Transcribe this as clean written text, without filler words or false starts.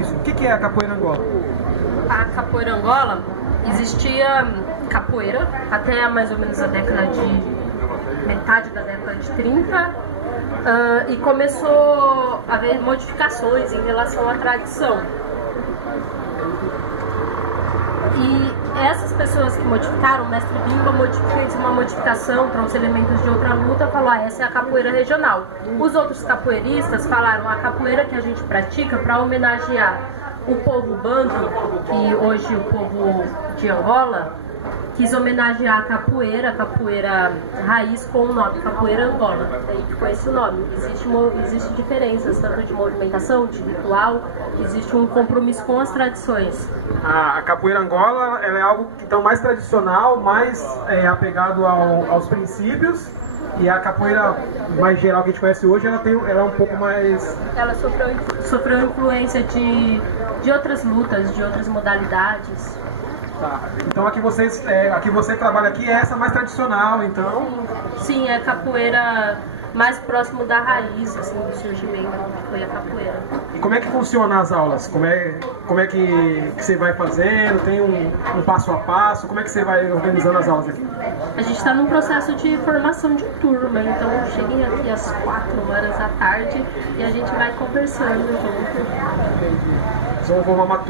isso? O que é a capoeira Angola? A capoeira Angola, existia capoeira até mais ou menos metade da década de 30, e começou a haver modificações em relação à tradição. E essas pessoas que modificaram, o mestre Bimba fez uma modificação para os elementos de outra luta, falou, essa é a capoeira regional. Os outros capoeiristas falaram, a capoeira que a gente pratica para homenagear o povo banto, que hoje o povo de Angola, quis homenagear a capoeira raiz com o nome, capoeira Angola. Daí ficou esse nome. Existe diferenças, tanto de movimentação, de ritual, existe um compromisso com as tradições. A capoeira Angola, ela é algo então mais tradicional, mais apegado aos princípios, e a capoeira mais geral que a gente conhece hoje, ela é um pouco mais... Ela sofreu influência de outras lutas, de outras modalidades. Tá. Então a que você trabalha aqui é essa mais tradicional, então? Sim, é a capoeira mais próximo da raiz, assim, do surgimento, que foi a capoeira. E como é que funciona as aulas? Como é que você vai fazendo? Tem um passo a passo? Como é que você vai organizando as aulas aqui? A gente está num processo de formação de turma, então cheguem aqui às 4 horas da tarde e a gente vai conversando junto. Vocês vão formar uma turma